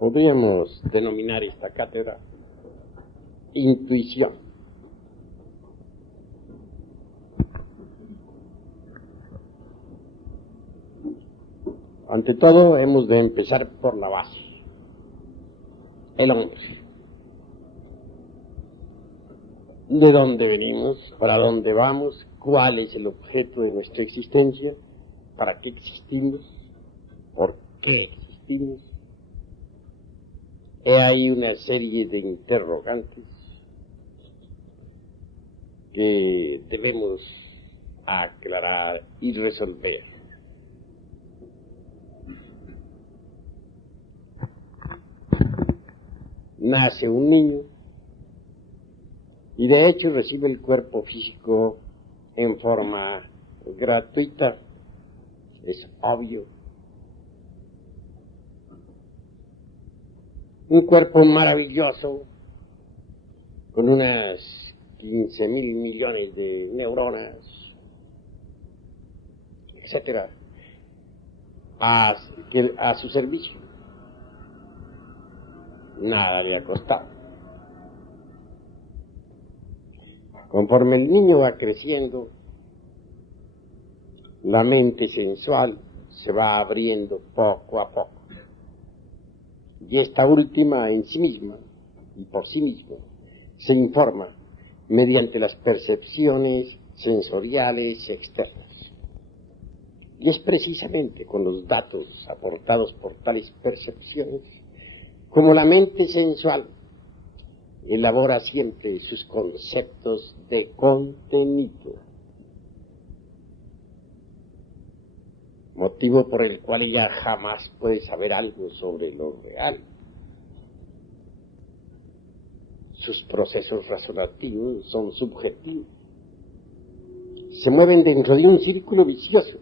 Podríamos denominar esta cátedra intuición. Ante todo, hemos de empezar por la base, el hombre. ¿De dónde venimos? ¿Para dónde vamos? ¿Cuál es el objeto de nuestra existencia? ¿Para qué existimos? ¿Por qué existimos? He ahí una serie de interrogantes que debemos aclarar y resolver. Nace un niño y de hecho recibe el cuerpo físico en forma gratuita, es obvio. Un cuerpo maravilloso con unas 15.000 millones de neuronas, etcétera, a su servicio. Nada le ha costado. Conforme el niño va creciendo, la mente sensual se va abriendo poco a poco. Y esta última en sí misma y por sí misma se informa mediante las percepciones sensoriales externas. Y es precisamente con los datos aportados por tales percepciones como la mente sensual elabora siempre sus conceptos de contenido, motivo por el cual ella jamás puede saber algo sobre lo real. Sus procesos razonativos son subjetivos, se mueven dentro de un círculo vicioso,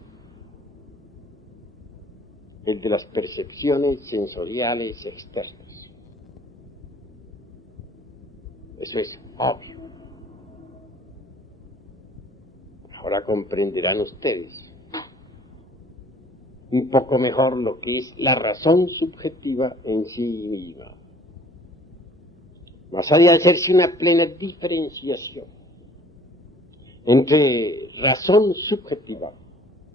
el de las percepciones sensoriales externas. Eso es obvio. Ahora comprenderán ustedes un poco mejor lo que es la razón subjetiva en sí misma. Más allá de hacerse una plena diferenciación entre razón subjetiva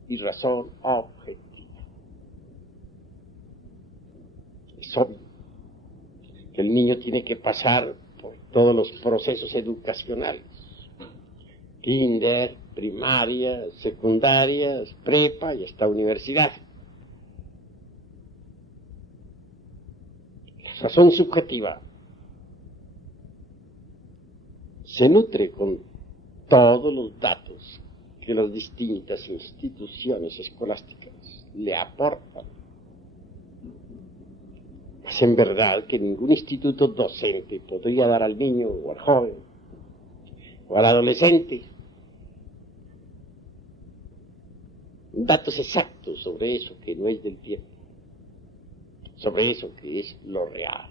y razón objetiva. Es obvio que el niño tiene que pasar por todos los procesos educacionales, kinder, primaria, secundaria, prepa y hasta universidad. La razón subjetiva se nutre con todos los datos que las distintas instituciones escolásticas le aportan. Es en verdad que ningún instituto docente podría dar al niño o al joven o al adolescente datos exactos sobre eso que no es del tiempo, sobre eso que es lo real.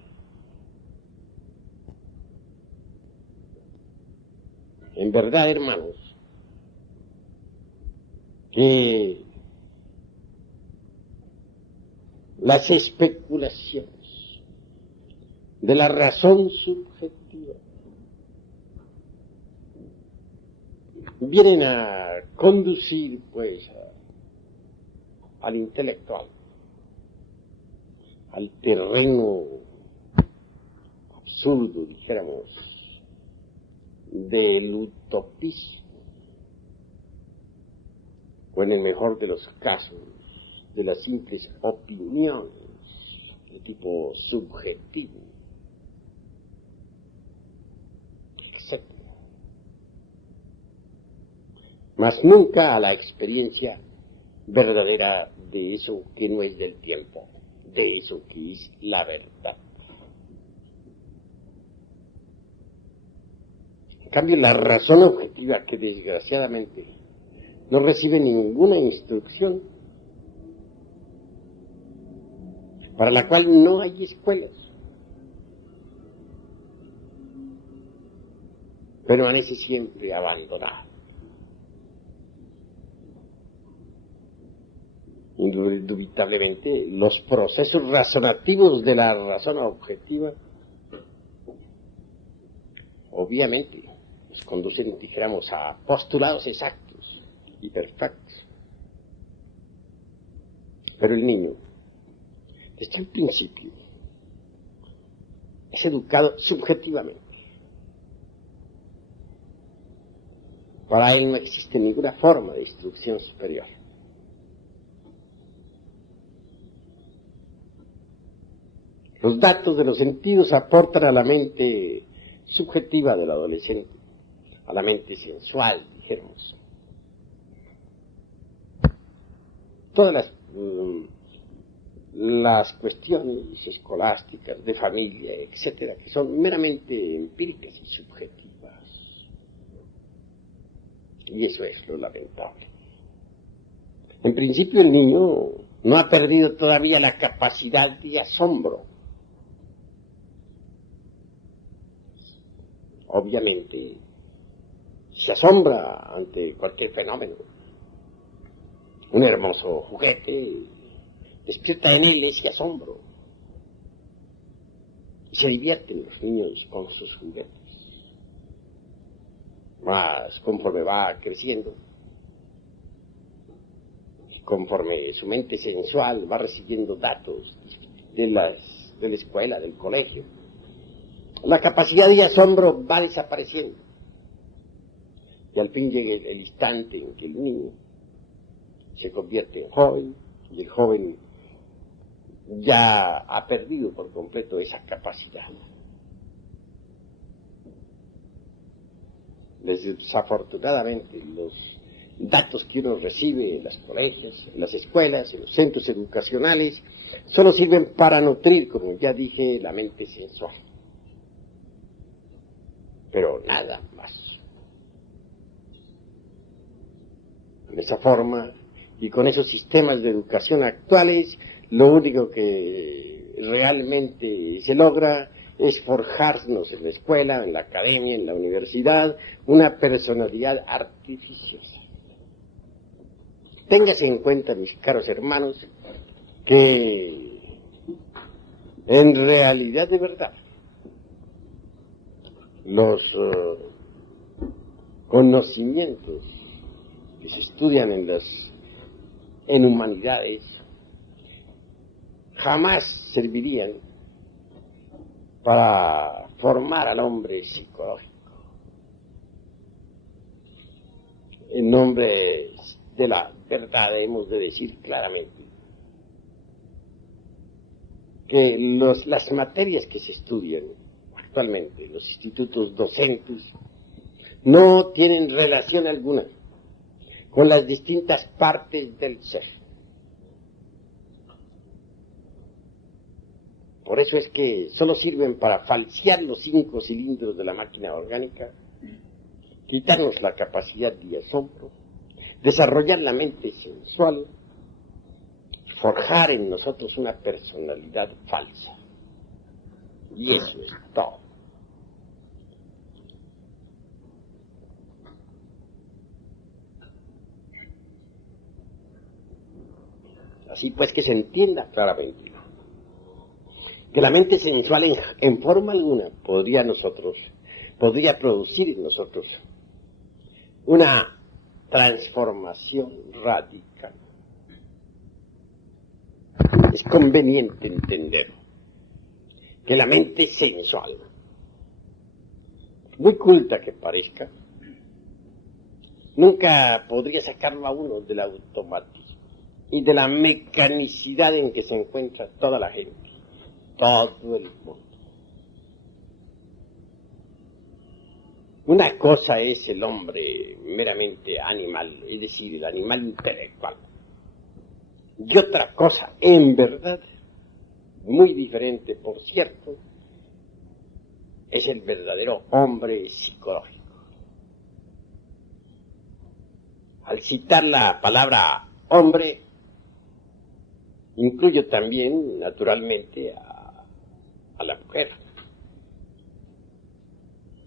En verdad, hermanos, que las especulaciones de la razón subjetiva vienen a conducir, pues, al intelectual, al terreno absurdo, dijéramos, del utopismo, o en el mejor de los casos, de las simples opiniones de tipo subjetivo, etc. Mas nunca a la experiencia verdadera de eso que no es del tiempo, de eso que es la verdad. En cambio, la razón objetiva, que desgraciadamente no recibe ninguna instrucción, para la cual no hay escuelas, permanece siempre abandonada. Indubitablemente, los procesos razonativos de la razón objetiva, obviamente, nos conducen, dijéramos, a postulados exactos y perfectos. Pero el niño, desde el principio, es educado subjetivamente. Para él no existe ninguna forma de instrucción superior. Los datos de los sentidos aportan a la mente subjetiva del adolescente, a la mente sensual, dijéramos. Todas las cuestiones escolásticas, de familia, etcétera, que son meramente empíricas y subjetivas. Y eso es lo lamentable. En principio el niño no ha perdido todavía la capacidad de asombro. Obviamente se asombra ante cualquier fenómeno. Un hermoso juguete despierta en él ese asombro. Y se divierten los niños con sus juguetes. Más conforme va creciendo, conforme su mente sensual va recibiendo datos de la escuela, del colegio, la capacidad de asombro va desapareciendo. Y al fin llega el instante en que el niño se convierte en joven, y el joven ya ha perdido por completo esa capacidad. Desafortunadamente, los datos que uno recibe en los colegios, en las escuelas, en los centros educacionales, solo sirven para nutrir, como ya dije, la mente sensual. Pero nada más. De esa forma, y con esos sistemas de educación actuales, lo único que realmente se logra es forjarnos en la escuela, en la academia, en la universidad, una personalidad artificiosa. Téngase en cuenta, mis caros hermanos, que en realidad de verdad, los conocimientos que se estudian en humanidades jamás servirían para formar al hombre psicológico. En nombre de la verdad hemos de decir claramente que las materias que se estudian actualmente en los institutos docentes no tienen relación alguna con las distintas partes del ser. Por eso es que solo sirven para falsear los 5 cilindros de la máquina orgánica, quitarnos la capacidad de asombro, desarrollar la mente sensual, forjar en nosotros una personalidad falsa. Y eso es todo. Así pues que se entienda claramente que la mente sensual en forma alguna podría producir en nosotros una transformación radical. Es conveniente entender que la mente sensual, muy culta que parezca, nunca podría sacarlo a uno del automatismo y de la mecanicidad en que se encuentra toda la gente, todo el mundo. Una cosa es el hombre meramente animal, es decir, el animal intelectual. Y otra cosa, en verdad, muy diferente, por cierto, es el verdadero hombre psicológico. Al citar la palabra hombre, incluyo también, naturalmente, a la mujer.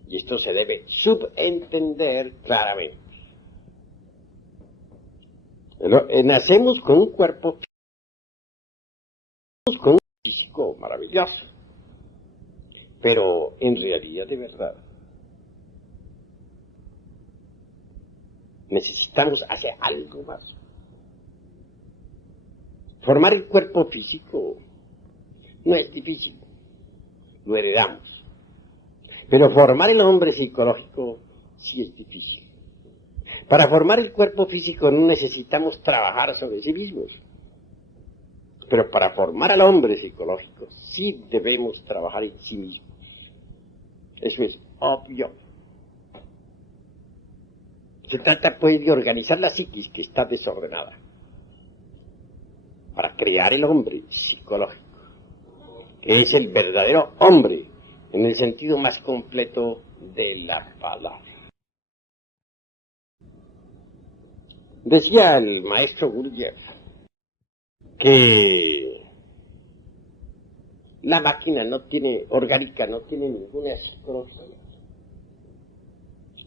Y esto se debe subentender claramente. Nacemos con un cuerpo con un físico maravilloso, pero en realidad de verdad necesitamos hacer algo más. Formar el cuerpo físico no es difícil, lo heredamos. Pero formar el hombre psicológico sí es difícil. Para formar el cuerpo físico no necesitamos trabajar sobre sí mismos. Pero para formar al hombre psicológico sí debemos trabajar en sí mismos. Eso es obvio. Se trata pues de organizar la psiquis que está desordenada para crear el hombre psicológico, que es el verdadero hombre en el sentido más completo de la palabra. Decía el maestro Gurdjieff que la máquina orgánica no tiene ninguna psicología.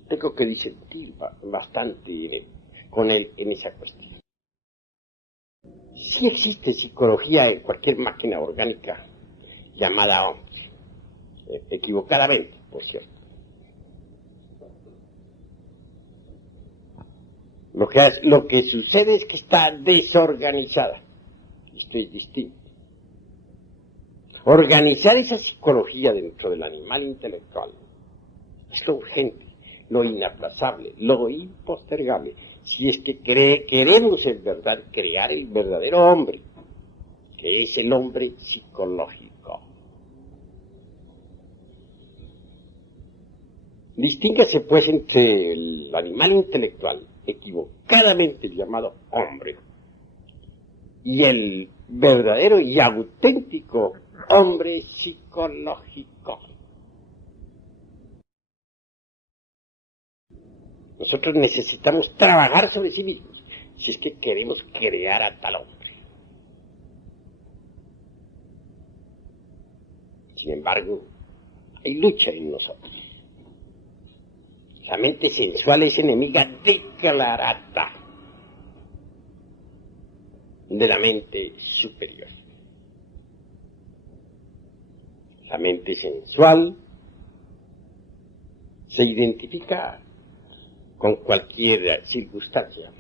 Tengo que disentir bastante con él en esa cuestión. Sí existe psicología en cualquier máquina orgánica llamada hombre, equivocadamente, por cierto. Lo que sucede es que está desorganizada. Esto es distinto. Organizar esa psicología dentro del animal intelectual es lo urgente, lo inaplazable, lo impostergable. Si es que queremos crear el verdadero hombre, que es el hombre psicológico. Distínguase pues entre el animal intelectual, equivocadamente llamado hombre, y el verdadero y auténtico hombre psicológico. Nosotros necesitamos trabajar sobre sí mismos, si es que queremos crear a tal hombre. Sin embargo, hay lucha en nosotros. La mente sensual es enemiga declarada de la mente superior. La mente sensual se identifica con cualquier circunstancia.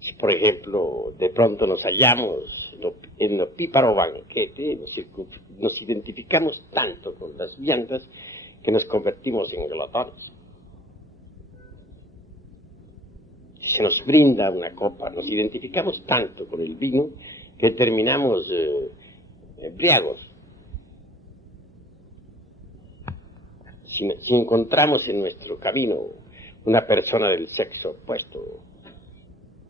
Si, por ejemplo, de pronto nos hallamos en el píparo banquete, nos identificamos tanto con las viandas que nos convertimos en glotones. Si se nos brinda una copa, nos identificamos tanto con el vino que terminamos embriagos. Si encontramos en nuestro camino una persona del sexo opuesto,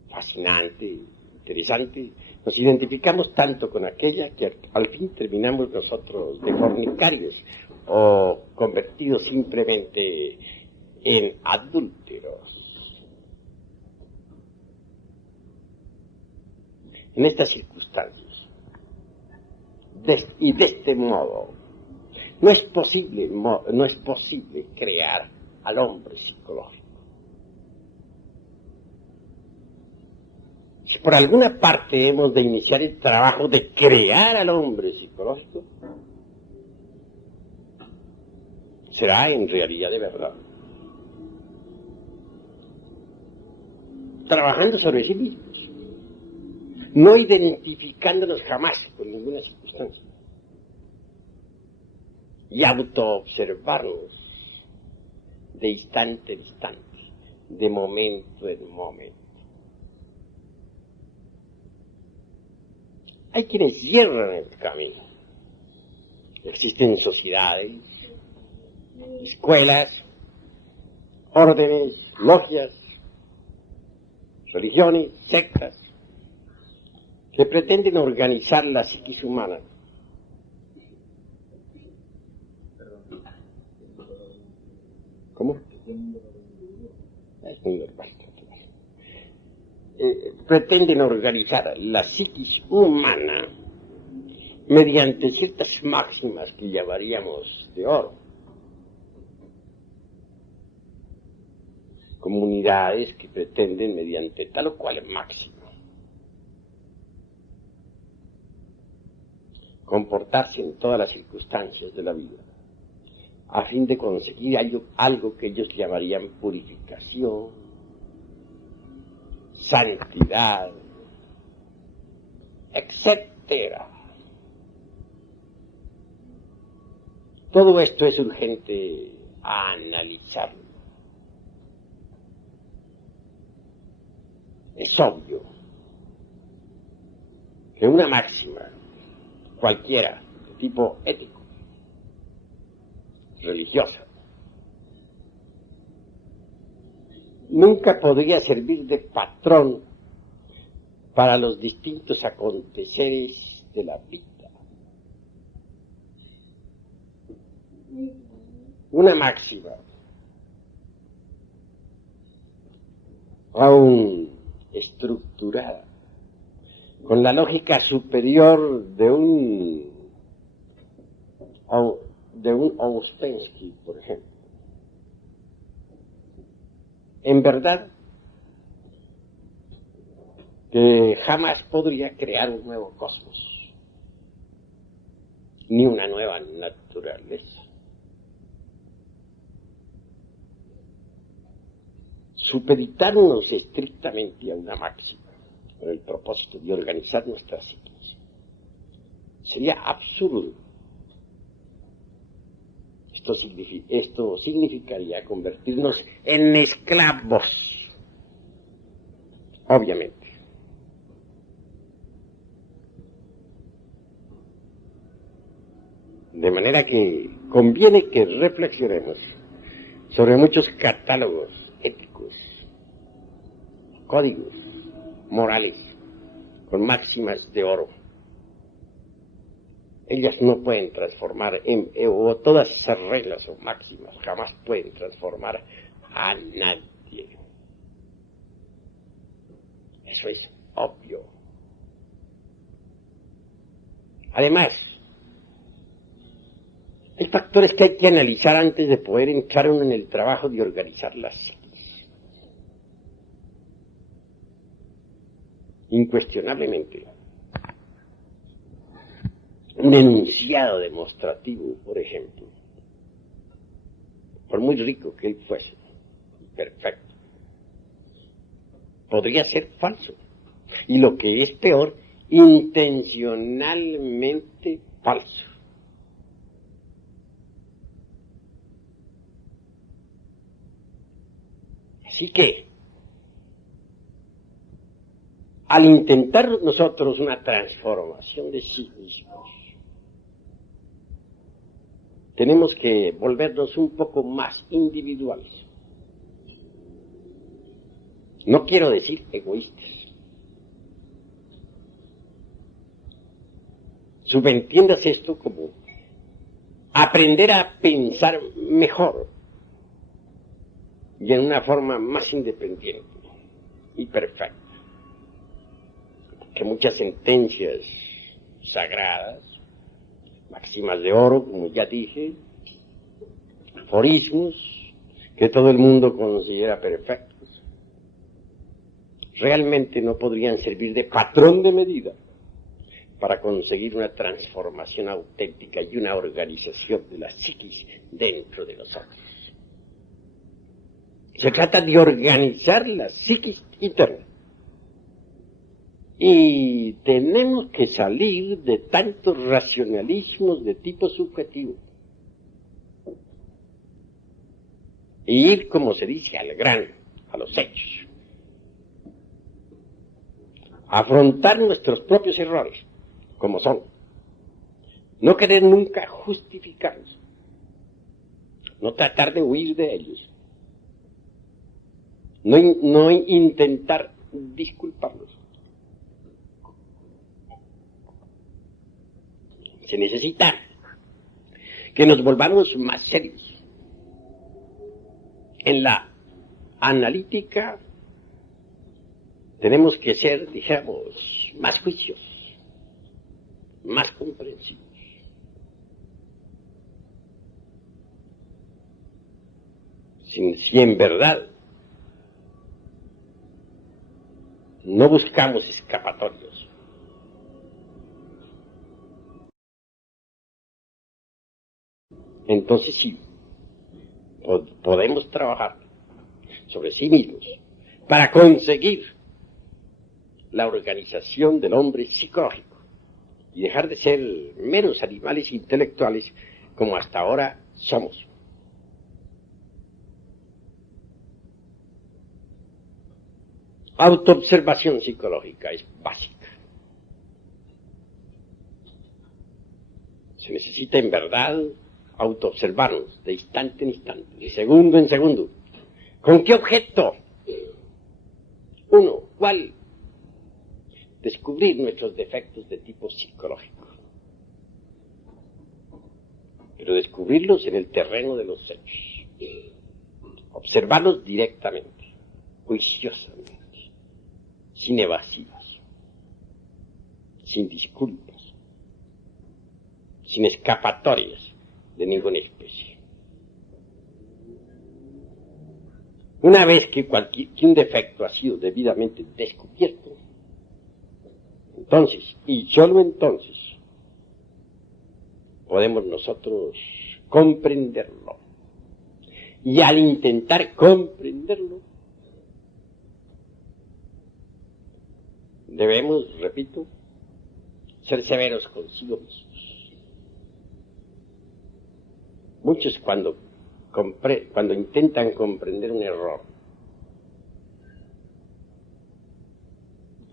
fascinante, interesante, nos identificamos tanto con aquella que al fin terminamos nosotros de fornicarios o convertidos simplemente en adúlteros. En estas circunstancias, y de este modo, no es posible crear al hombre psicológico. Si por alguna parte hemos de iniciar el trabajo de crear al hombre psicológico, será en realidad de verdad trabajando sobre sí mismos, no identificándonos jamás con ninguna circunstancia, y autoobservarnos de instante en instante, de momento en momento. Hay quienes cierran el camino. Existen sociedades, escuelas, órdenes, logias, religiones, sectas, que pretenden organizar la psiquis humana. ¿Cómo? Es muy normal. Pretenden organizar la psiquis humana mediante ciertas máximas que llamaríamos de oro. Comunidades que pretenden mediante tal o cual máxima comportarse en todas las circunstancias de la vida, a fin de conseguir algo que ellos llamarían purificación, santidad, etcétera. Todo esto es urgente analizarlo. Es obvio que una máxima, cualquiera, de tipo ético, religiosa, nunca podría servir de patrón para los distintos aconteceres de la vida. Una máxima, aún estructurada, con la lógica superior de un Ouspensky, por ejemplo, en verdad que jamás podría crear un nuevo cosmos, ni una nueva naturaleza. Supeditarnos estrictamente a una máxima con el propósito de organizar nuestra psiquis sería absurdo. Esto significaría convertirnos en esclavos, obviamente. De manera que conviene que reflexionemos sobre muchos catálogos éticos, códigos morales, con máximas de oro. Ellas no pueden transformar, o todas esas reglas o máximas jamás pueden transformar a nadie. Eso es obvio. Además, hay factores que hay que analizar antes de poder entrar uno en el trabajo de organizar las psiquis. Incuestionablemente, un enunciado demostrativo, por ejemplo, por muy rico que él fuese, perfecto, podría ser falso. Y lo que es peor, intencionalmente falso. Así que, al intentar nosotros una transformación de sí mismos, tenemos que volvernos un poco más individuales. No quiero decir egoístas. Subentiendas esto como aprender a pensar mejor y en una forma más independiente y perfecta. Que muchas sentencias sagradas, máximas de oro, como ya dije, aforismos que todo el mundo considera perfectos, realmente no podrían servir de patrón de medida para conseguir una transformación auténtica y una organización de la psiquis dentro de nosotros. Se trata de organizar la psiquis interna. Y tenemos que salir de tantos racionalismos de tipo subjetivo e ir, como se dice, al grano, a los hechos. Afrontar nuestros propios errores, como son. No querer nunca justificarlos. No tratar de huir de ellos. No intentar disculparlos. Se necesita que nos volvamos más serios en la analítica. Tenemos que ser, dijéramos, más juiciosos, más comprensivos. Si en verdad no buscamos escapatorios, entonces sí, podemos trabajar sobre sí mismos para conseguir la organización del hombre psicológico y dejar de ser meros animales intelectuales como hasta ahora somos. Autoobservación psicológica es básica. Se necesita en verdad autoobservarnos de instante en instante, de segundo en segundo. ¿Con qué objeto? Uno, ¿cuál? Descubrir nuestros defectos de tipo psicológico. Pero descubrirlos en el terreno de los hechos. Observarlos directamente, juiciosamente, sin evasivas, sin disculpas, sin escapatorias de ninguna especie. Una vez que un defecto ha sido debidamente descubierto, entonces, y solo entonces, podemos nosotros comprenderlo. Y al intentar comprenderlo, debemos, repito, ser severos consigo mismos. Muchos cuando intentan comprender un error,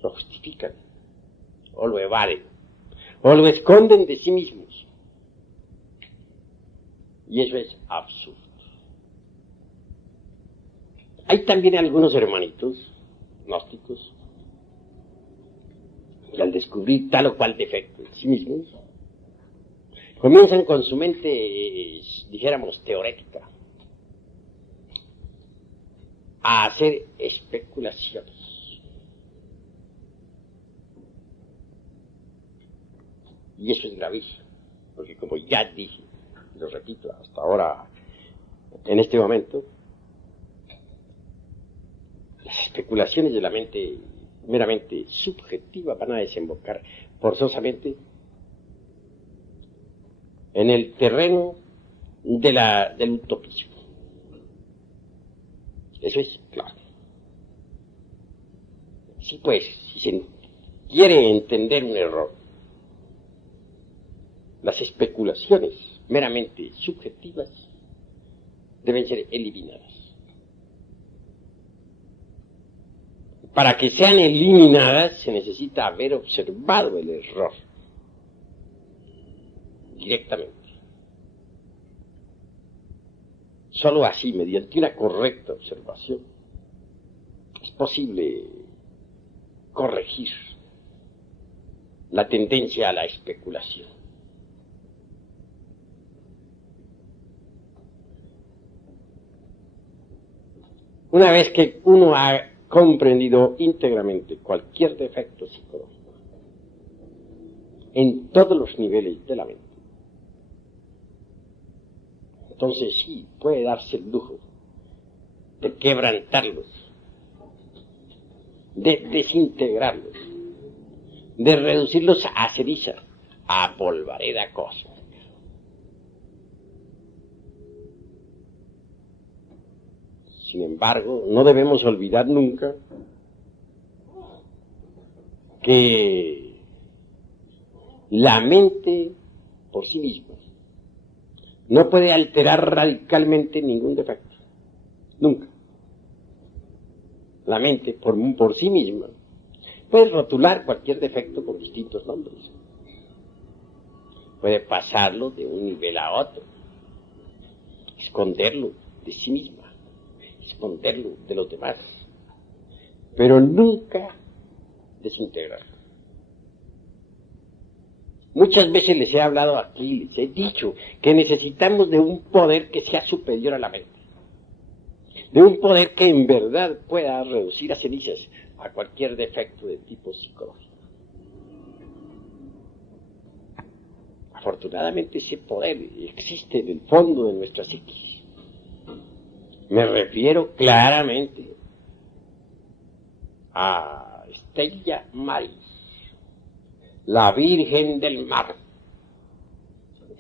lo justifican, o lo evaden, o lo esconden de sí mismos. Y eso es absurdo. Hay también algunos hermanitos gnósticos que al descubrir tal o cual defecto en sí mismos, comienzan con su mente, dijéramos, teorética, a hacer especulaciones. Y eso es gravísimo, porque como ya dije, lo repito, hasta ahora, en este momento, las especulaciones de la mente meramente subjetiva van a desembocar forzosamente en el terreno del utopismo. Eso es claro. Sí, pues, si se quiere entender un error, las especulaciones meramente subjetivas deben ser eliminadas. Para que sean eliminadas se necesita haber observado el error directamente. Solo así, mediante una correcta observación, es posible corregir la tendencia a la especulación. Una vez que uno ha comprendido íntegramente cualquier defecto psicológico en todos los niveles de la mente, entonces sí puede darse el lujo de quebrantarlos, de desintegrarlos, de reducirlos a ceniza, a polvareda cósmica. Sin embargo, no debemos olvidar nunca que la mente por sí misma no puede alterar radicalmente ningún defecto. Nunca. La mente por sí misma puede rotular cualquier defecto con distintos nombres. Puede pasarlo de un nivel a otro, esconderlo de sí misma, esconderlo de los demás, pero nunca desintegrarlo. Muchas veces les he hablado aquí, les he dicho que necesitamos de un poder que sea superior a la mente, de un poder que en verdad pueda reducir a cenizas a cualquier defecto de tipo psicológico. Afortunadamente ese poder existe en el fondo de nuestra psiquis. Me refiero claramente a Stella Maris, la Virgen del Mar.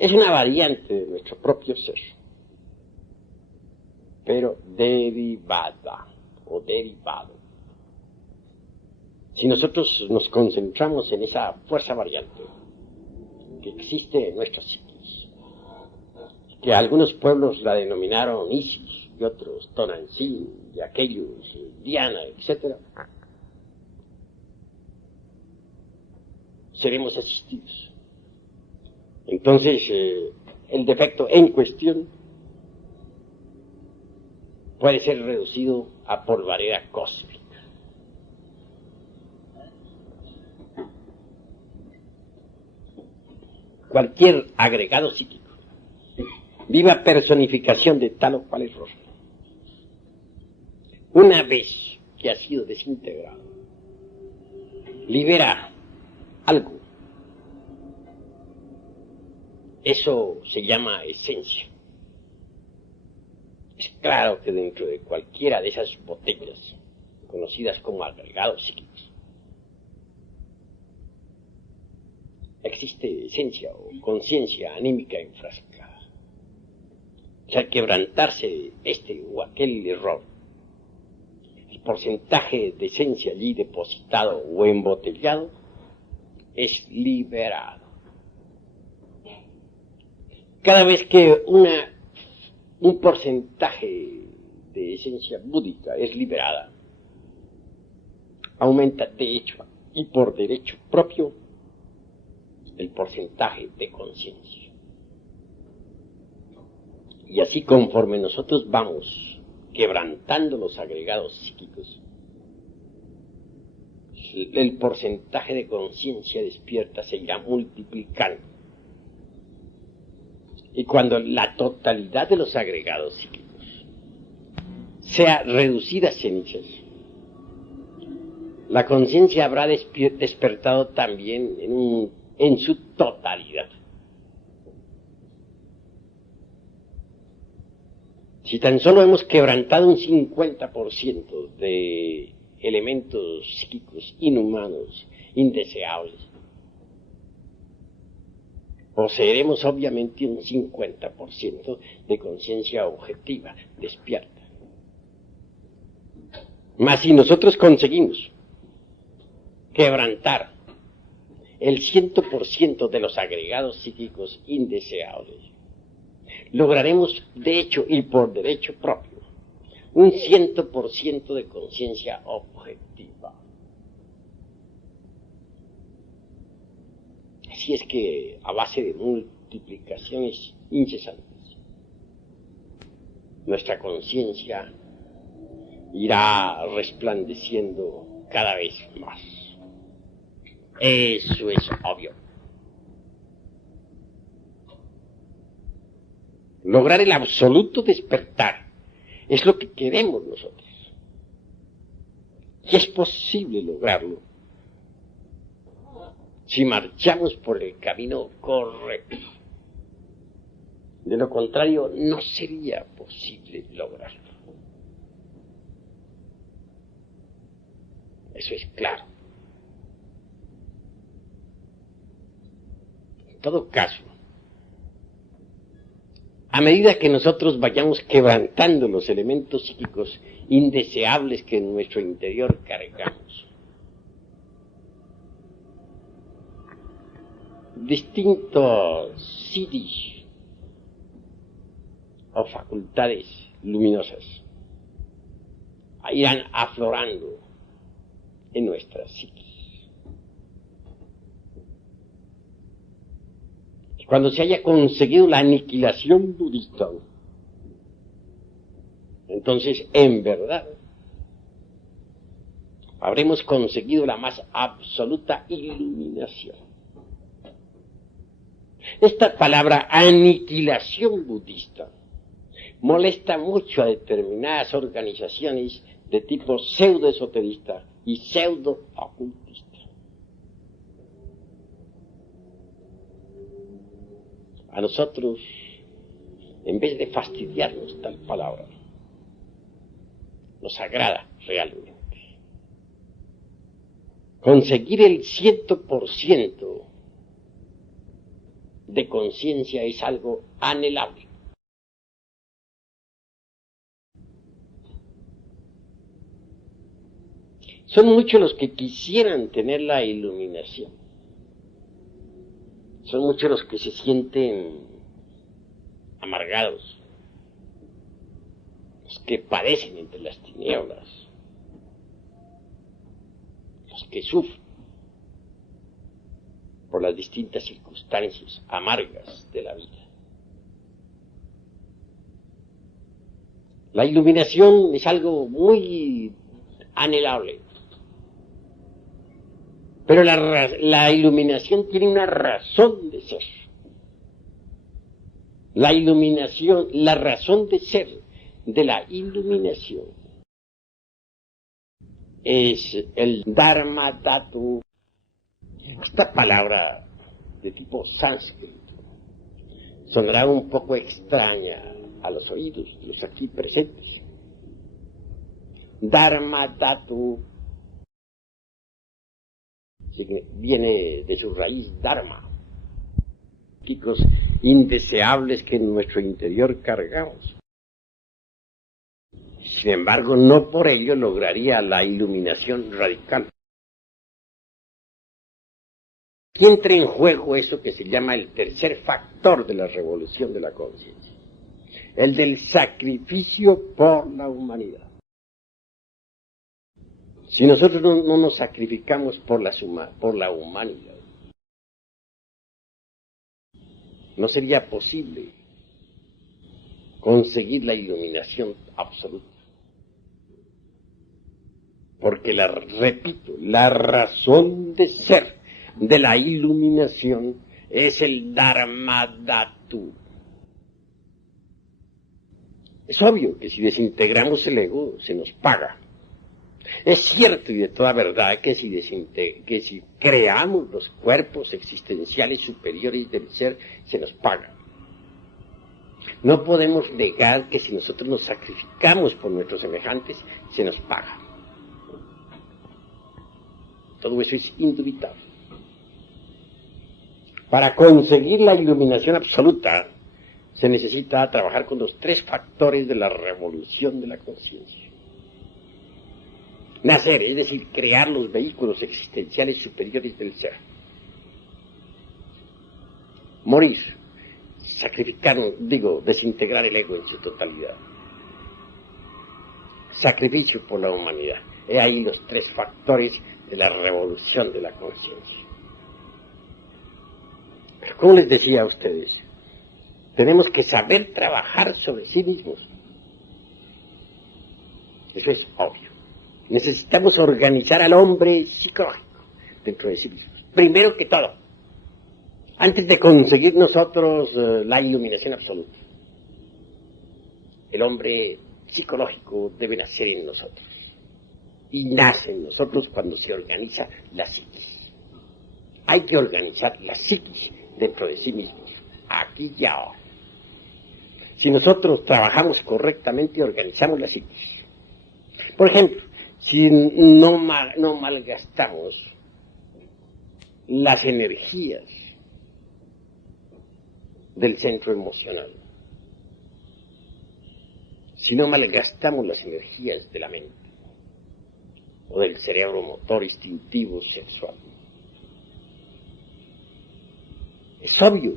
Es una variante de nuestro propio ser, pero derivada o derivado. Si nosotros nos concentramos en esa fuerza variante que existe en nuestra psiquis, que algunos pueblos la denominaron Isis y otros Tonantzin y aquellos Diana, etc., seremos asistidos. Entonces, el defecto en cuestión puede ser reducido a polvareda cósmica. Cualquier agregado psíquico, viva personificación de tal o cual error, una vez que ha sido desintegrado, libera algo. Eso se llama esencia. Es claro que dentro de cualquiera de esas botellas, conocidas como agregados psíquicos, existe esencia o conciencia anímica enfrascada. O sea, al quebrantarse este o aquel error, el porcentaje de esencia allí depositado o embotellado es liberado. Cada vez que un porcentaje de esencia búdica es liberada, aumenta de hecho y por derecho propio el porcentaje de conciencia. Y así conforme nosotros vamos quebrantando los agregados psíquicos, el porcentaje de conciencia despierta se irá multiplicando. Y cuando la totalidad de los agregados psíquicos sea reducida a cenizas, la conciencia habrá despertado también en su totalidad. Si tan solo hemos quebrantado un 50% de elementos psíquicos inhumanos, indeseables, poseeremos obviamente un 50% de conciencia objetiva, despierta. Mas si nosotros conseguimos quebrantar el 100% de los agregados psíquicos indeseables, lograremos de hecho y por derecho propio un 100% de conciencia objetiva. Así es que a base de multiplicaciones incesantes, nuestra conciencia irá resplandeciendo cada vez más. Eso es obvio. Lograr el absoluto despertar es lo que queremos nosotros. Y es posible lograrlo si marchamos por el camino correcto. De lo contrario, no sería posible lograrlo. Eso es claro. En todo caso, a medida que nosotros vayamos quebrantando los elementos psíquicos indeseables que en nuestro interior cargamos, distintos siddhis o facultades luminosas irán aflorando en nuestra psiquis. Cuando se haya conseguido la aniquilación budista, entonces en verdad habremos conseguido la más absoluta iluminación. Esta palabra aniquilación budista molesta mucho a determinadas organizaciones de tipo pseudo-esoterista y pseudo-ocultista. A nosotros, en vez de fastidiarnos tal palabra, nos agrada realmente conseguir el 100% de conciencia es algo anhelable. Son muchos los que quisieran tener la iluminación. Son muchos los que se sienten amargados, los que padecen entre las tinieblas, los que sufren por las distintas circunstancias amargas de la vida. La iluminación es algo muy anhelable. Pero la iluminación tiene una razón de ser. La iluminación, la razón de ser de la iluminación es el Dharma Dhatu. Esta palabra de tipo sánscrito sonará un poco extraña a los oídos de los aquí presentes. Dharma Dhatu viene de su raíz Dharma, chicos indeseables que en nuestro interior cargamos. Sin embargo, no por ello lograría la iluminación radical. Aquí entra en juego eso que se llama el tercer factor de la revolución de la conciencia, el del sacrificio por la humanidad. Si nosotros no nos sacrificamos por la humanidad, no sería posible conseguir la iluminación absoluta. Porque, repito, la razón de ser de la iluminación es el Dharma Dhatu. Es obvio que si desintegramos el ego, se nos paga. Es cierto y de toda verdad que si creamos los cuerpos existenciales superiores del ser, se nos paga. No podemos negar que si nosotros nos sacrificamos por nuestros semejantes, se nos paga. Todo eso es indubitable. Para conseguir la iluminación absoluta, se necesita trabajar con los tres factores de la revolución de la conciencia. Nacer, es decir, crear los vehículos existenciales superiores del ser. Morir, desintegrar el ego en su totalidad. Sacrificio por la humanidad. He ahí los tres factores de la revolución de la conciencia. Pero como les decía a ustedes, tenemos que saber trabajar sobre sí mismos. Eso es obvio. Necesitamos organizar al hombre psicológico dentro de sí mismos. Primero que todo, antes de conseguir nosotros la iluminación absoluta. El hombre psicológico debe nacer en nosotros. Y nace en nosotros cuando se organiza la psiquis. Hay que organizar la psiquis dentro de sí mismos, aquí y ahora. Si nosotros trabajamos correctamente y organizamos la psiquis. Por ejemplo, si no malgastamos las energías del centro emocional, si no malgastamos las energías de la mente o del cerebro motor, instintivo, sexual, es obvio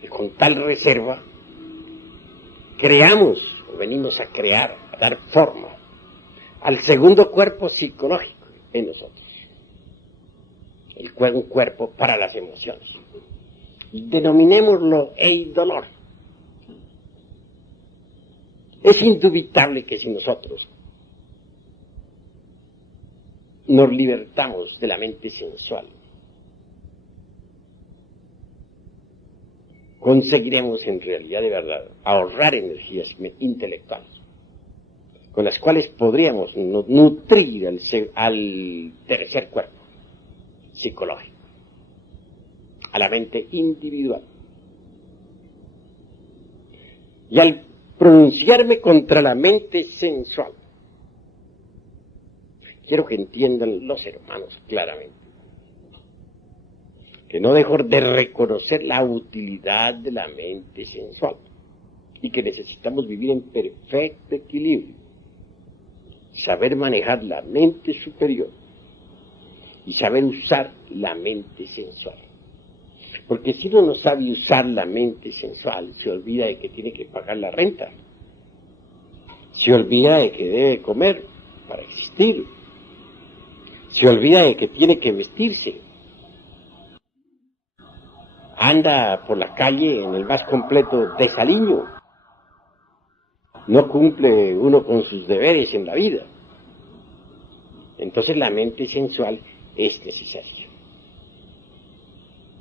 que con tal reserva creamos o venimos a crear, a dar forma al segundo cuerpo psicológico en nosotros, un cuerpo para las emociones. Denominémoslo eidolor. Es indubitable que si nosotros nos libertamos de la mente sensual, conseguiremos en realidad de verdad ahorrar energías intelectuales, con las cuales podríamos nutrir al tercer cuerpo psicológico, a la mente individual. Y al pronunciarme contra la mente sensual, quiero que entiendan los hermanos claramente que no dejó de reconocer la utilidad de la mente sensual y que necesitamos vivir en perfecto equilibrio, saber manejar la mente superior y saber usar la mente sensual. Porque si uno no sabe usar la mente sensual, se olvida de que tiene que pagar la renta, se olvida de que debe comer para existir, se olvida de que tiene que vestirse, anda por la calle en el más completo desaliño, no cumple uno con sus deberes en la vida. Entonces la mente sensual es necesaria,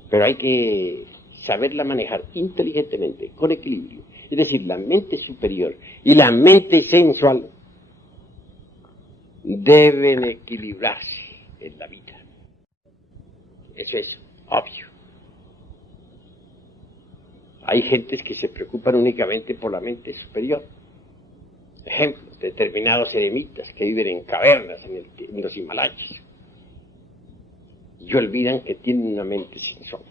pero hay que saberla manejar inteligentemente, con equilibrio. Es decir, la mente superior y la mente sensual deben equilibrarse en la vida. Eso es obvio. Hay gentes que se preocupan únicamente por la mente superior. Ejemplo, determinados eremitas que viven en cavernas en los Himalayas y olvidan que tienen una mente sensual.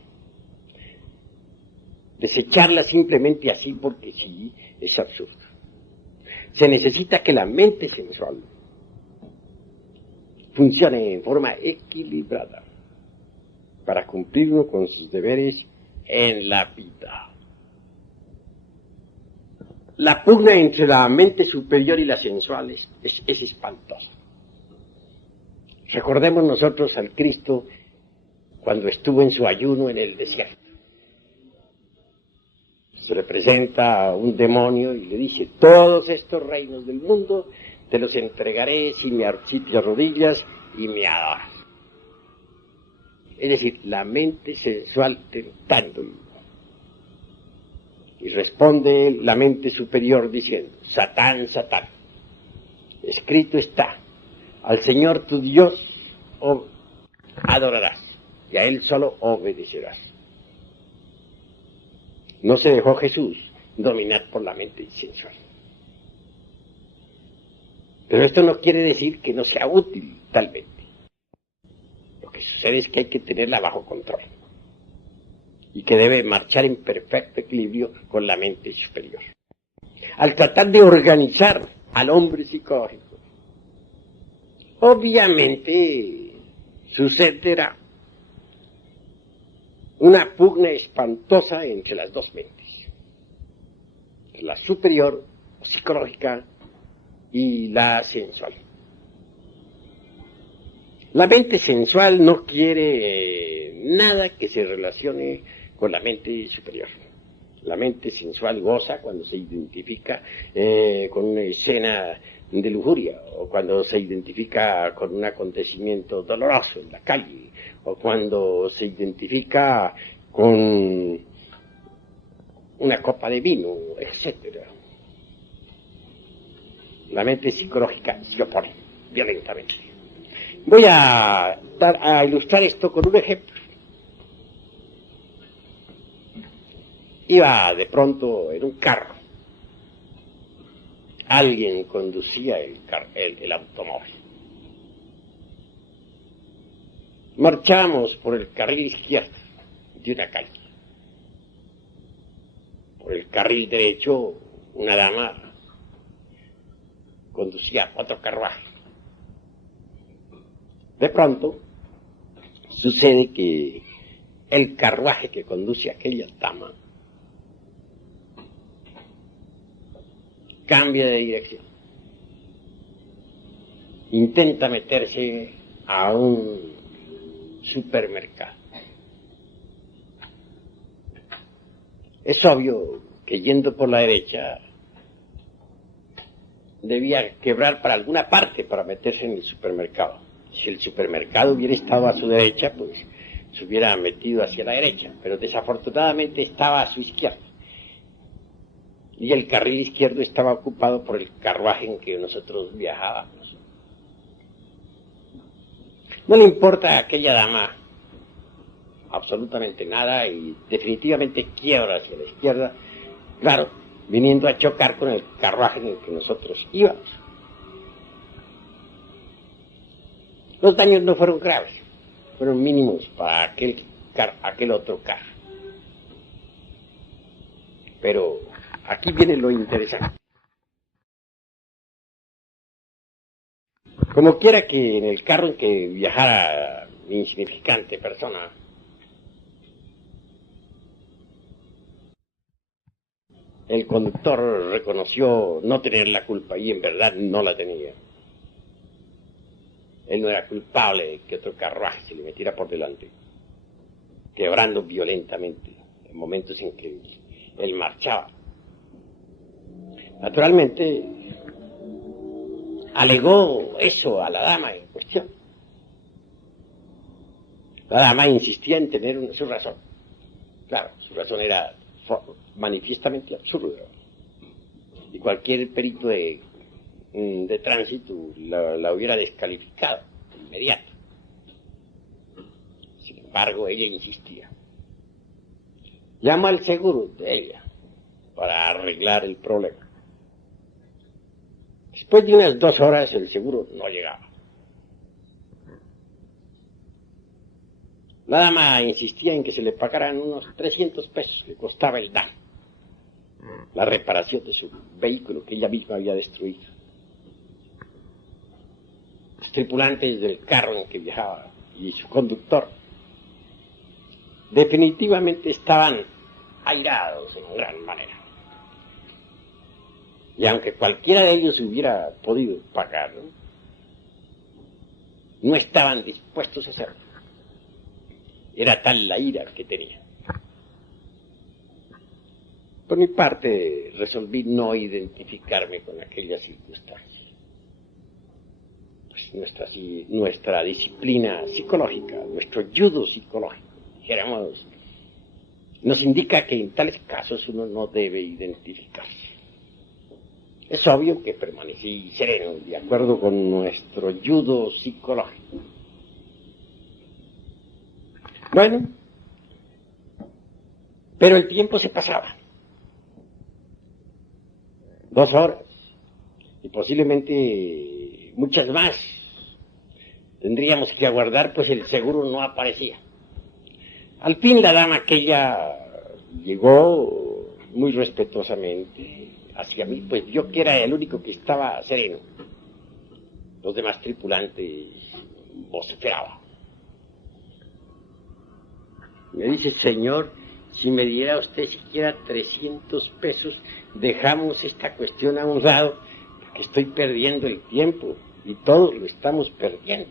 Desecharla simplemente así porque sí es absurdo. Se necesita que la mente sensual funcione en forma equilibrada para cumplir uno con sus deberes en la vida. La pugna entre la mente superior y la sensual es espantosa. Recordemos nosotros al Cristo cuando estuvo en su ayuno en el desierto. Se le presenta un demonio y le dice: todos estos reinos del mundo te los entregaré si te arrodillas y me adoras. Es decir, la mente sensual tentándolo. Y responde la mente superior diciendo: Satán, Satán, escrito está, al Señor tu Dios adorarás y a Él solo obedecerás. No se dejó Jesús dominar por la mente sensual. Pero esto no quiere decir que no sea útil, talmente. Lo que sucede es que hay que tenerla bajo control y que debe marchar en perfecto equilibrio con la mente superior. Al tratar de organizar al hombre psicológico, obviamente sucederá una pugna espantosa entre las dos mentes, la superior o psicológica y la sensual. La mente sensual no quiere nada que se relacione con la mente superior. La mente sensual goza cuando se identifica con una escena de lujuria, o cuando se identifica con un acontecimiento doloroso en la calle, o cuando se identifica con una copa de vino, etc. La mente psicológica se opone violentamente. Voy a ilustrar esto con un ejemplo. Iba de pronto en un carro. Alguien conducía el automóvil. Marchamos por el carril izquierdo de una calle. Por el carril derecho, una dama conducía otro carruaje. De pronto, sucede que el carruaje que conduce a aquella dama cambia de dirección. Intenta meterse a un supermercado. Es obvio que yendo por la derecha debía quebrar para alguna parte para meterse en el supermercado. Si el supermercado hubiera estado a su derecha, pues se hubiera metido hacia la derecha, pero desafortunadamente estaba a su izquierda. Y el carril izquierdo estaba ocupado por el carruaje en que nosotros viajábamos. No le importa a aquella dama absolutamente nada y definitivamente quiebra hacia la izquierda, claro, viniendo a chocar con el carruaje en el que nosotros íbamos. Los daños no fueron graves, fueron mínimos para aquel buscar aquel otro carro. Pero aquí viene lo interesante. Como quiera que en el carro en que viajara mi insignificante persona, el conductor reconoció no tener la culpa y en verdad no la tenía. Él no era culpable de que otro carruaje se le metiera por delante, quebrando violentamente en momentos en que él marchaba. Naturalmente, alegó eso a la dama en cuestión. La dama insistía en tener su razón. Claro, su razón era manifiestamente absurda. Y cualquier perito de tránsito la hubiera descalificado de inmediato. Sin embargo, ella insistía. Llamó al seguro de ella para arreglar el problema. Después de unas 2 horas el seguro no llegaba. La dama insistía en que se le pagaran unos 300 pesos que costaba el daño, la reparación de su vehículo que ella misma había destruido. Los tripulantes del carro en que viajaba y su conductor definitivamente estaban airados en gran manera. Y aunque cualquiera de ellos hubiera podido pagarlo, no estaban dispuestos a hacerlo. Era tal la ira que tenía. Por mi parte, resolví no identificarme con aquella circunstancia. Pues nuestra disciplina psicológica, nuestro judo psicológico, dijéramos, nos indica que en tales casos uno no debe identificarse. Es obvio que permanecí sereno, de acuerdo con nuestro judo psicológico. Bueno, pero el tiempo se pasaba. 2 horas, y posiblemente muchas más. Tendríamos que aguardar, pues el seguro no aparecía. Al fin la dama aquella llegó muy respetuosamente hacia mí, pues yo que era el único que estaba sereno. Los demás tripulantes vociferaban. Me dice: señor, si me diera usted siquiera 300 pesos, dejamos esta cuestión a un lado, porque estoy perdiendo el tiempo, y todos lo estamos perdiendo.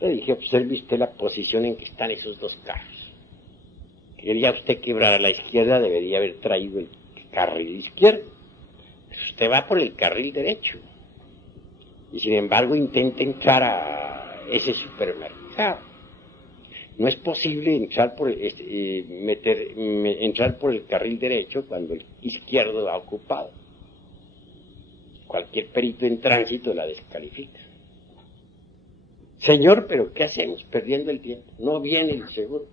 Le dije: observe usted la posición en que están esos 2 carros. Quería usted quebrar a la izquierda, debería haber traído el carril izquierdo. Pero usted va por el carril derecho. Y sin embargo intenta entrar a ese supermercado. No es posible entrar por el carril derecho cuando el izquierdo va ocupado. Cualquier perito en tránsito la descalifica. Señor, pero ¿qué hacemos perdiendo el tiempo? No viene el seguro.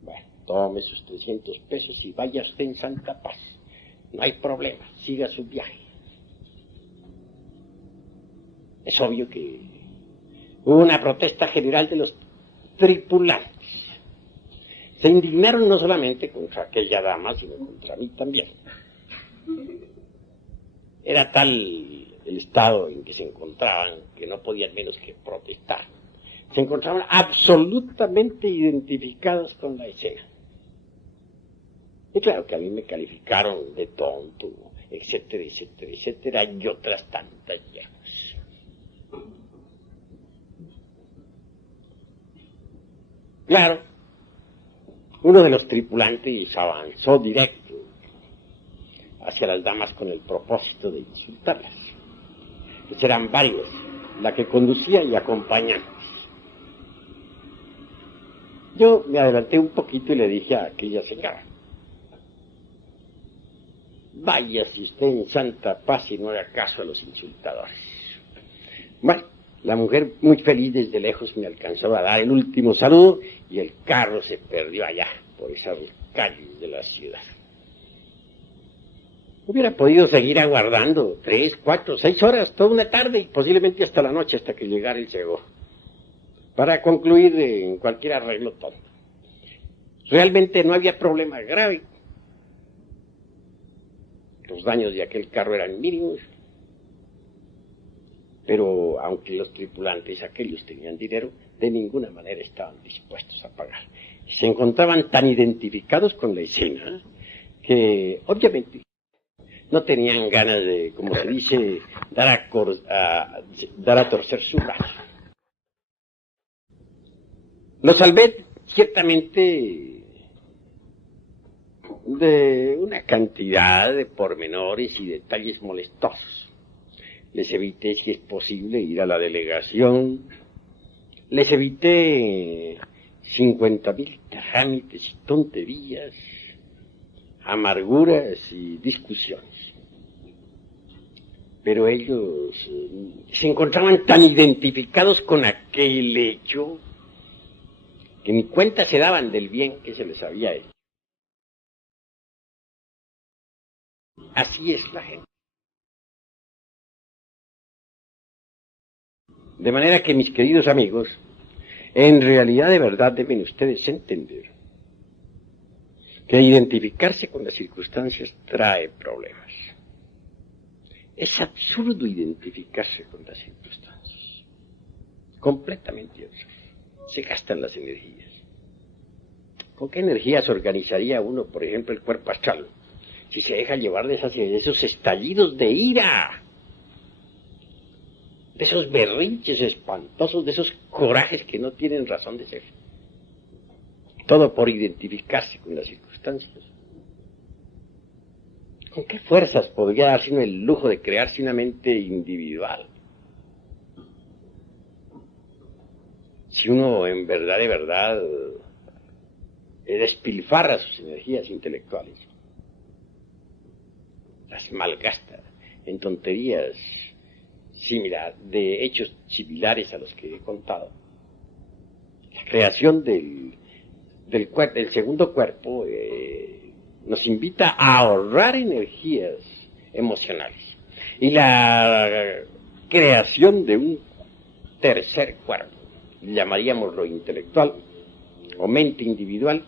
Bueno, tome sus 300 pesos y vaya usted en santa paz. No hay problema, siga su viaje. Es obvio que hubo una protesta general de los tripulantes. Se indignaron no solamente contra aquella dama, sino contra mí también. Era tal el estado en que se encontraban que no podían menos que protestar. Se encontraban absolutamente identificados con la escena. Y claro que a mí me calificaron de tonto, etcétera, etcétera, etcétera, y otras tantas yemas. Claro, uno de los tripulantes avanzó directo hacia las damas con el propósito de insultarlas. Pues eran varias, la que conducía y acompañantes. Yo me adelanté un poquito y le dije a aquella señora: váyase usted en santa paz y no haga caso a los insultadores. Bueno, la mujer, muy feliz desde lejos, me alcanzó a dar el último saludo y el carro se perdió allá, por esas calles de la ciudad. Hubiera podido seguir aguardando 3, 4, 6 horas, toda una tarde y posiblemente hasta la noche, hasta que llegara el seguro. para concluir en cualquier arreglo tonto. Realmente no había problema grave. Los daños de aquel carro eran mínimos, pero aunque los tripulantes aquellos tenían dinero, de ninguna manera estaban dispuestos a pagar. Se encontraban tan identificados con la escena que obviamente no tenían ganas de, como se dice, dar a torcer su brazo. Lo salvé ciertamente de una cantidad de pormenores y detalles molestosos. Les evité, si es posible, ir a la delegación. Les evité 50,000 trámites y tonterías, amarguras y discusiones. Pero ellos se encontraban tan identificados con aquel hecho que ni cuenta se daban del bien que se les había hecho. Así es la gente. De manera que, mis queridos amigos, en realidad de verdad deben ustedes entender que identificarse con las circunstancias trae problemas. Es absurdo identificarse con las circunstancias. Completamente absurdo. Se gastan las energías. ¿Con qué energías organizaría uno, por ejemplo, el cuerpo astral? Si se deja llevar de esos estallidos de ira, de esos berrinches espantosos, de esos corajes que no tienen razón de ser. Todo por identificarse con las circunstancias. ¿Con qué fuerzas podría darse uno el lujo de crearse una mente individual? Si uno en verdad, de verdad, despilfarra sus energías intelectuales, las malgasta en tonterías de hechos similares a los que he contado. La creación del segundo cuerpo nos invita a ahorrar energías emocionales. Y la creación de un tercer cuerpo, llamaríamos lo intelectual o mente individual,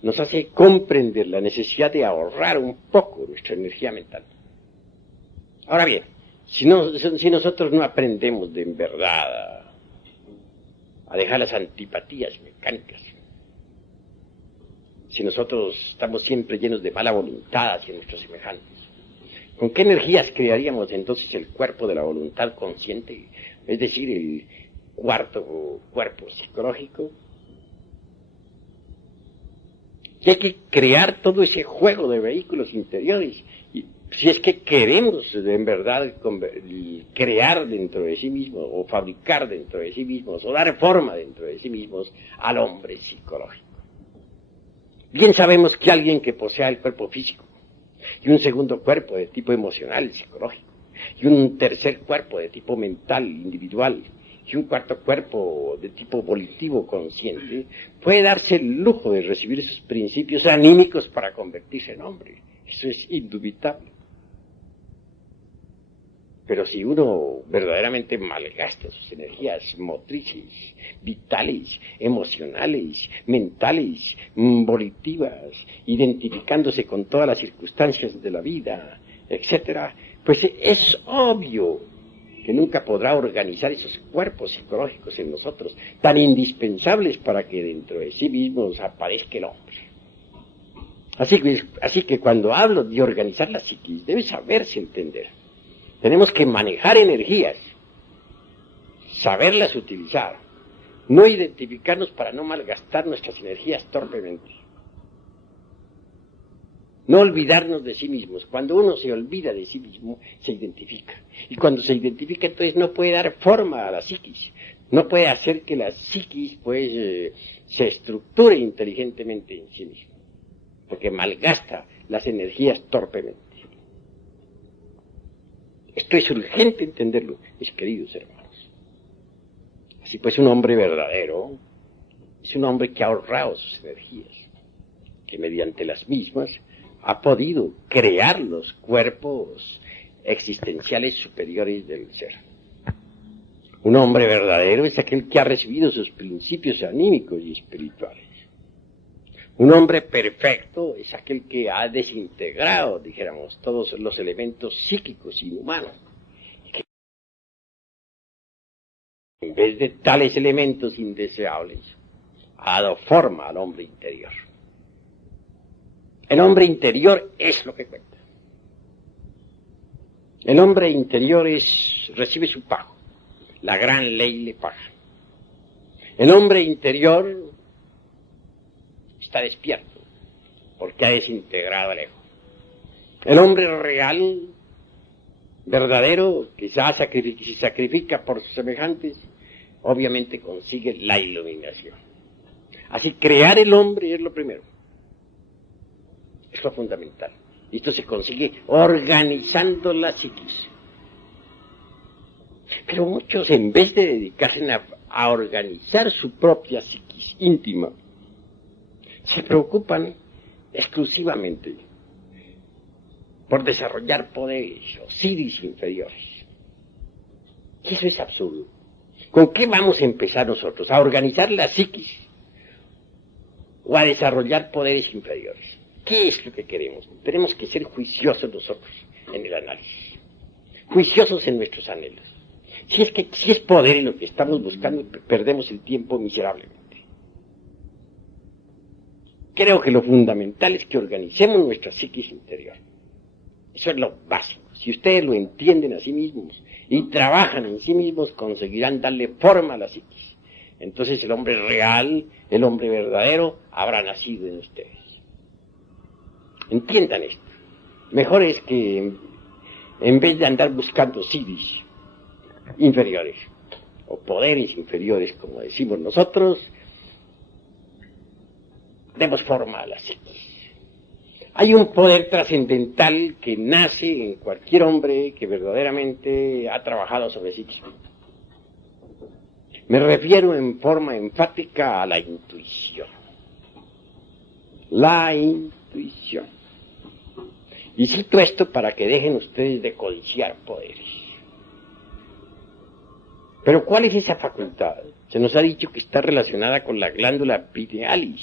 nos hace comprender la necesidad de ahorrar un poco nuestra energía mental. Ahora bien, si nosotros no aprendemos de en verdad a dejar las antipatías mecánicas, si nosotros estamos siempre llenos de mala voluntad hacia nuestros semejantes, ¿con qué energías crearíamos entonces el cuerpo de la voluntad consciente? Es decir, el cuarto cuerpo psicológico. Y hay que crear todo ese juego de vehículos interiores. Y si es que queremos en verdad crear dentro de sí mismos, o fabricar dentro de sí mismos, o dar forma dentro de sí mismos al hombre psicológico. Bien sabemos que alguien que posea el cuerpo físico, y un segundo cuerpo de tipo emocional, psicológico, y un tercer cuerpo de tipo mental, individual, y un cuarto cuerpo de tipo volitivo, consciente, puede darse el lujo de recibir esos principios anímicos para convertirse en hombre. Eso es indubitable. Pero si uno verdaderamente malgasta sus energías motrices, vitales, emocionales, mentales, volitivas, identificándose con todas las circunstancias de la vida, etcétera, pues es obvio que nunca podrá organizar esos cuerpos psicológicos en nosotros, tan indispensables para que dentro de sí mismos aparezca el hombre. Así que cuando hablo de organizar la psiquis, debe saberse entender. Tenemos que manejar energías, saberlas utilizar, no identificarnos para no malgastar nuestras energías torpemente. No olvidarnos de sí mismos. Cuando uno se olvida de sí mismo, se identifica. Y cuando se identifica, entonces no puede dar forma a la psiquis. No puede hacer que la psiquis, se estructure inteligentemente en sí mismo. Porque malgasta las energías torpemente. Esto es urgente entenderlo, mis queridos hermanos. Así pues, un hombre verdadero es un hombre que ha ahorrado sus energías, que mediante las mismas ha podido crear los cuerpos existenciales superiores del ser. Un hombre verdadero es aquel que ha recibido sus principios anímicos y espirituales. Un hombre perfecto es aquel que ha desintegrado, dijéramos, todos los elementos psíquicos y humanos. En vez de tales elementos indeseables, ha dado forma al hombre interior. El hombre interior es lo que cuenta. El hombre interior recibe su pago. La gran ley le paga. El hombre interior está despierto porque ha desintegrado el ego. El hombre real, verdadero, que se sacrifica por sus semejantes, obviamente consigue la iluminación. Así, crear el hombre es lo primero. Es lo fundamental. Y esto se consigue organizando la psiquis. Pero muchos, en vez de dedicarse a organizar su propia psiquis íntima, se preocupan exclusivamente por desarrollar poderes o psiquis inferiores. Y eso es absurdo. ¿Con qué vamos a empezar nosotros? ¿A organizar la psiquis o a desarrollar poderes inferiores? ¿Qué es lo que queremos? Tenemos que ser juiciosos nosotros en el análisis, juiciosos en nuestros anhelos. Si es poder en lo que estamos buscando, perdemos el tiempo miserablemente. Creo que lo fundamental es que organicemos nuestra psiquis interior. Eso es lo básico. Si ustedes lo entienden a sí mismos y trabajan en sí mismos, conseguirán darle forma a la psiquis. Entonces el hombre real, el hombre verdadero, habrá nacido en ustedes. Entiendan esto. Mejor es que en vez de andar buscando psiquis inferiores o poderes inferiores, como decimos nosotros, demos forma a la psiquis. Hay un poder trascendental que nace en cualquier hombre que verdaderamente ha trabajado sobre sí mismo. Me refiero en forma enfática a la intuición. La intuición. Y cito esto para que dejen ustedes de codiciar poderes. Pero ¿cuál es esa facultad? Se nos ha dicho que está relacionada con la glándula pinealis.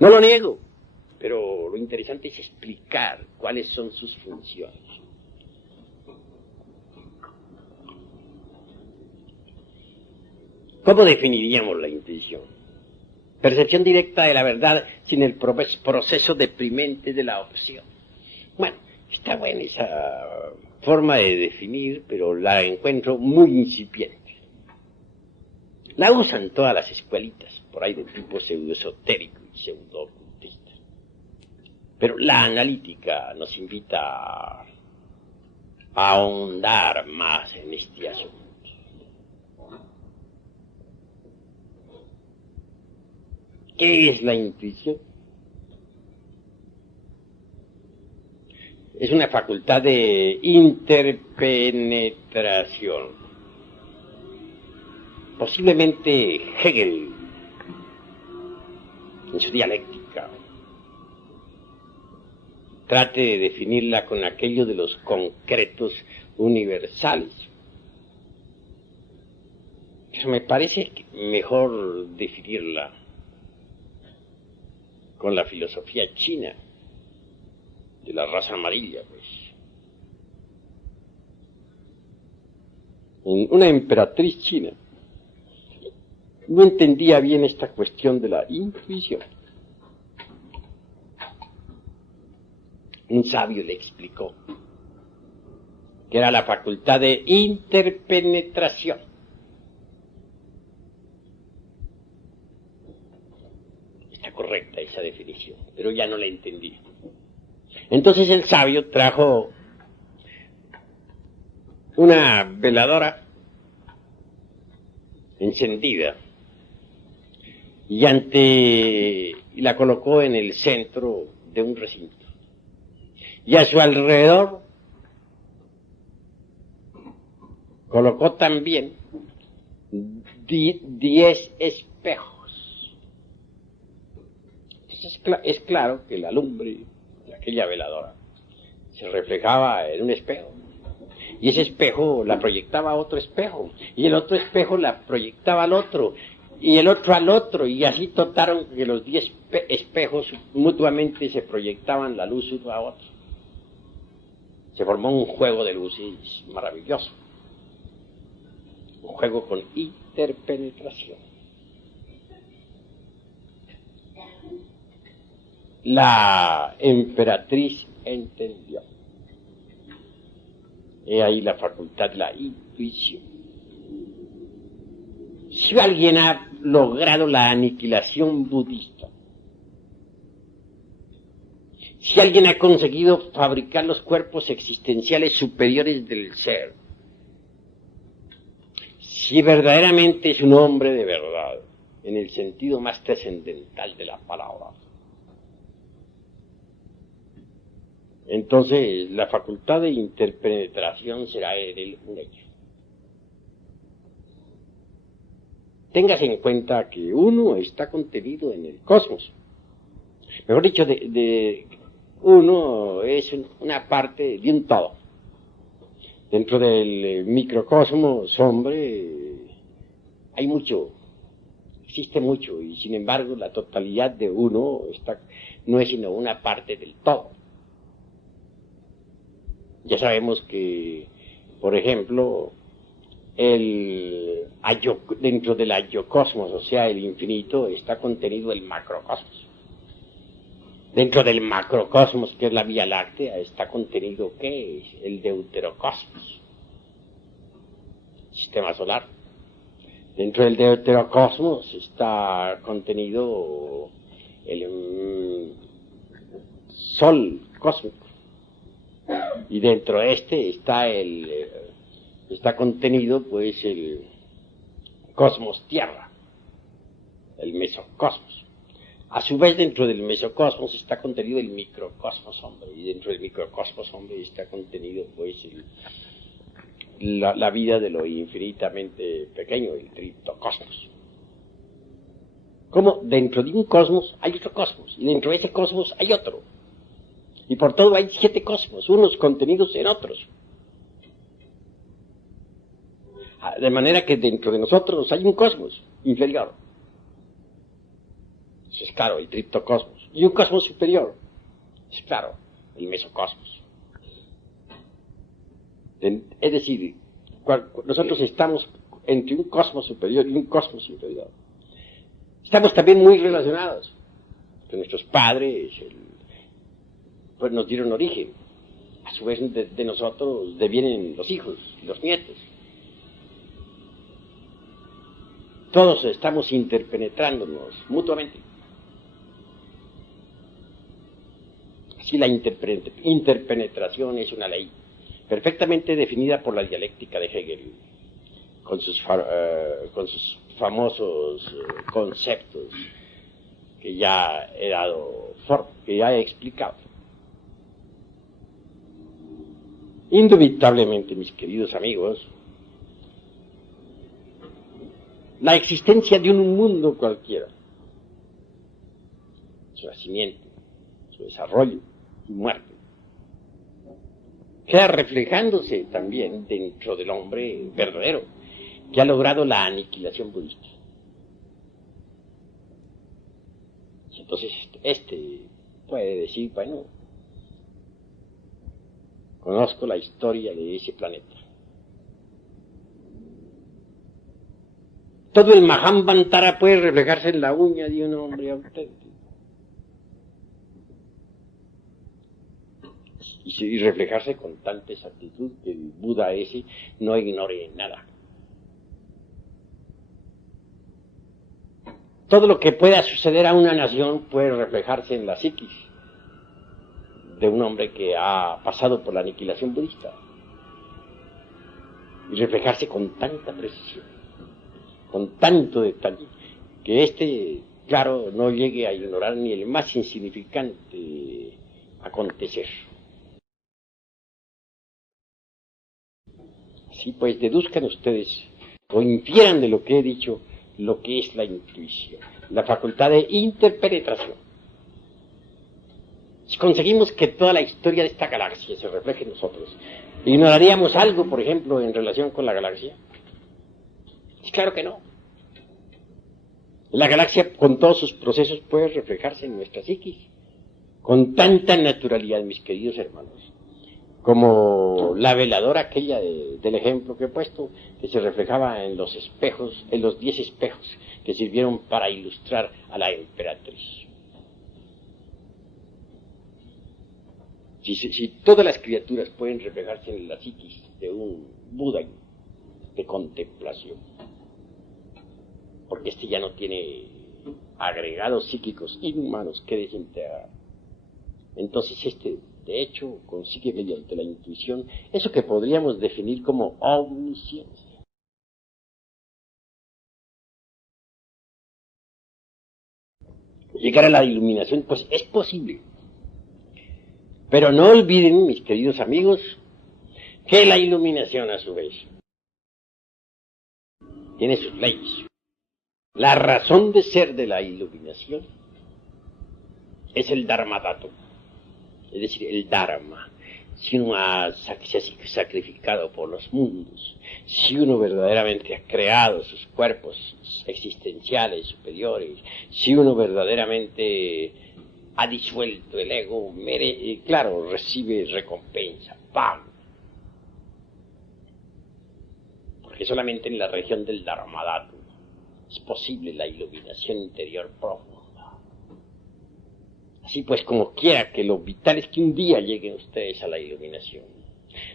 No lo niego, pero lo interesante es explicar cuáles son sus funciones. ¿Cómo definiríamos la intuición? Percepción directa de la verdad sin el proceso deprimente de la opción. Bueno, está buena esa forma de definir, pero la encuentro muy incipiente. La usan todas las escuelitas, por ahí de tipo pseudoesotérico y pseudo-ocultista. Pero la analítica nos invita a ahondar más en este asunto. ¿Qué es la intuición? Es una facultad de interpenetración. Posiblemente Hegel, en su dialéctica, trate de definirla con aquello de los concretos universales. Pero me parece mejor definirla con la filosofía china de la raza amarilla, pues. Una emperatriz china no entendía bien esta cuestión de la intuición. Un sabio le explicó que era la facultad de interpenetración. Está correcta esa definición, pero ya no la entendí. Entonces el sabio trajo una veladora encendida y la colocó en el centro de un recinto. Y a su alrededor colocó también 10 espejos. Entonces es claro que la lumbre de aquella veladora se reflejaba en un espejo. y ese espejo la proyectaba a otro espejo, y el otro espejo la proyectaba al otro, y el otro al otro, y así totaron que los 10 espejos mutuamente se proyectaban la luz uno a otro. Se formó un juego de luces maravilloso, un juego con interpenetración. La emperatriz entendió. He ahí la facultad de la intuición. Si alguien ha logrado la aniquilación budista, si alguien ha conseguido fabricar los cuerpos existenciales superiores del ser, si verdaderamente es un hombre de verdad, en el sentido más trascendental de la palabra, entonces la facultad de interpenetración será en él un hecho. Téngase en cuenta que uno está contenido en el cosmos. Mejor dicho, uno es una parte de un todo. Dentro del microcosmos, hombre, hay mucho, existe mucho, y sin embargo la totalidad de uno no es sino una parte del todo. Ya sabemos que, por ejemplo, dentro del ayocosmos, o sea, el infinito, está contenido el macrocosmos. Dentro del macrocosmos, que es la Vía Láctea, está contenido, ¿qué es? El deuterocosmos, sistema solar. Dentro del deuterocosmos está contenido el sol cósmico. Y dentro de este está contenido, pues, el cosmos tierra, el mesocosmos. A su vez, dentro del mesocosmos está contenido el microcosmos hombre, y dentro del microcosmos hombre está contenido, pues, la vida de lo infinitamente pequeño, el triptocosmos. Como dentro de un cosmos hay otro cosmos, y dentro de ese cosmos hay otro. Y por todo hay 7 cosmos, unos contenidos en otros. De manera que dentro de nosotros hay un cosmos inferior. Eso es claro, el triptocosmos. Y un cosmos superior. Es claro, el mesocosmos. Es decir, nosotros estamos entre un cosmos superior y un cosmos inferior. Estamos también muy relacionados. Que nuestros padres pues nos dieron origen. A su vez de nosotros devienen los hijos, los nietos. Todos estamos interpenetrándonos mutuamente. Así la interpenetración es una ley perfectamente definida por la dialéctica de Hegel, con sus famosos conceptos que ya he explicado. Indubitablemente, mis queridos amigos, la existencia de un mundo cualquiera, su nacimiento, su desarrollo y muerte, queda reflejándose también dentro del hombre verdadero, que ha logrado la aniquilación budista. Entonces, puede decir, bueno, conozco la historia de ese planeta. Todo el Mahamvantara puede reflejarse en la uña de un hombre auténtico. Y reflejarse con tanta exactitud que el Buda ese no ignore nada. Todo lo que pueda suceder a una nación puede reflejarse en la psiquis de un hombre que ha pasado por la aniquilación budista. Y reflejarse con tanta precisión, con tanto detalle, que claro, no llegue a ignorar ni el más insignificante acontecer. Así pues, deduzcan ustedes, o infieran de lo que he dicho, lo que es la intuición, la facultad de interpenetración. Si conseguimos que toda la historia de esta galaxia se refleje en nosotros, ¿Ignoraríamos algo, por ejemplo, en relación con la galaxia? Claro que no. La galaxia, con todos sus procesos, puede reflejarse en nuestra psiquis, con tanta naturalidad, mis queridos hermanos, como la veladora aquella del ejemplo que he puesto, que se reflejaba en los espejos, en los 10 espejos que sirvieron para ilustrar a la emperatriz. Si todas las criaturas pueden reflejarse en la psiquis de un Buda de contemplación, porque este ya no tiene agregados psíquicos inhumanos que desintegrar, entonces este, de hecho, consigue mediante la intuición eso que podríamos definir como omnisciencia. Llegar a la iluminación, pues es posible. Pero no olviden, mis queridos amigos, que la iluminación, a su vez, tiene sus leyes. La razón de ser de la iluminación es el dharmadato, es decir, el dharma. Si uno se ha sacrificado por los mundos, si uno verdaderamente ha creado sus cuerpos existenciales superiores, si uno verdaderamente ha disuelto el ego, claro, recibe recompensa, ¡pam! Porque solamente en la región del dharmadato es posible la iluminación interior profunda. Así pues, como quiera que lo vital es que un día lleguen ustedes a la iluminación,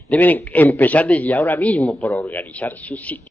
deben empezar desde ahora mismo por organizar su psique.